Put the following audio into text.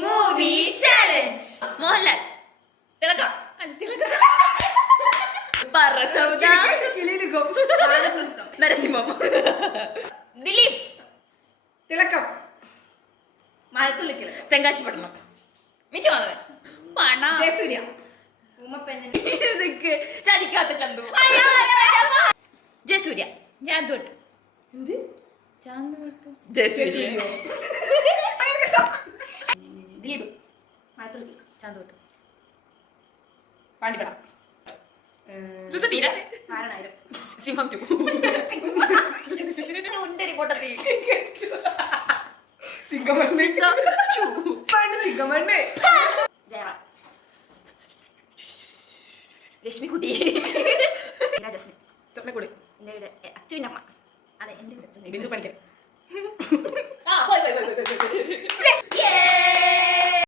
Movie challenge. Mohanlal, തിലകം, പറസൗദ, നരസിംഹം, ദിലീപ്, തിലക്കം, മഴത്തുള്ളിക്കൽ, തെങ്കാശിപ്പട്ടണം, മിച്ചു മാധവൻ, പണ, ജയസൂര്യ, ഉമ്മപ്പെണ്ണിന് ചലിക്കാത്ത ചന്തു, ജയസൂര്യ, ജാന്തോട്ട്, ജയസൂര്യ, ദിലീപ്, മഴത്തുള്ളിക്കൽ, ചാന്തോട്ട്, പാണ്ടിപ്പട, സിംഹം 2, ഉണ്ടടി കൊട്ടത്തി, സിംഗമണ്ണ്, ജയറാം, രശ്മിക്കുട്ടി, സ്വപ്നക്കുടി, എന്റെ വീട് അച്ഛൻ്റെ അമ്മ, അതെ എന്റെ വീട് ബിന്ദു പണി.